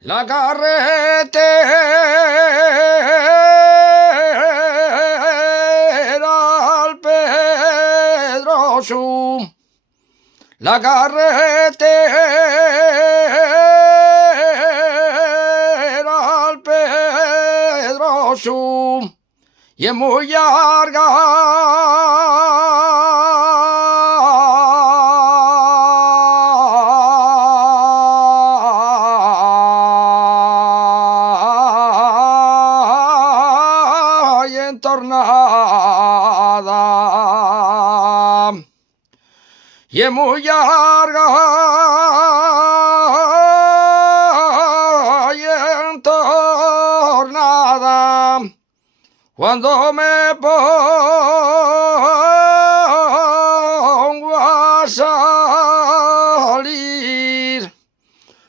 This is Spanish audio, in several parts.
La carretera al Pedroso, la carretera al Pedroso, y es muy larga. Y entornada, y es muy larga y entornada. Cuando me pongo a salir,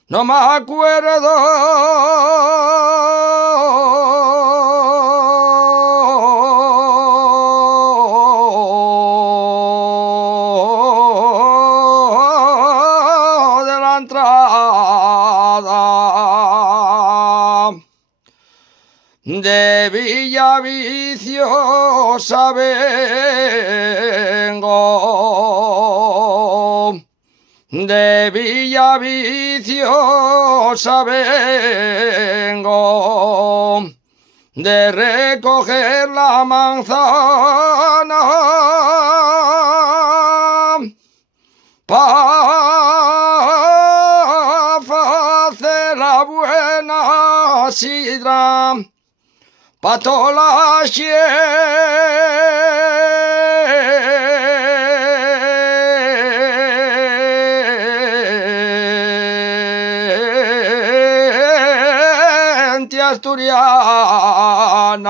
no me acuerdo de la entrada de Villaviciosa vengo, de Villaviciosa vengo, de recoger la manzana para hacer la buena sidra pa' toda la gente asturiana.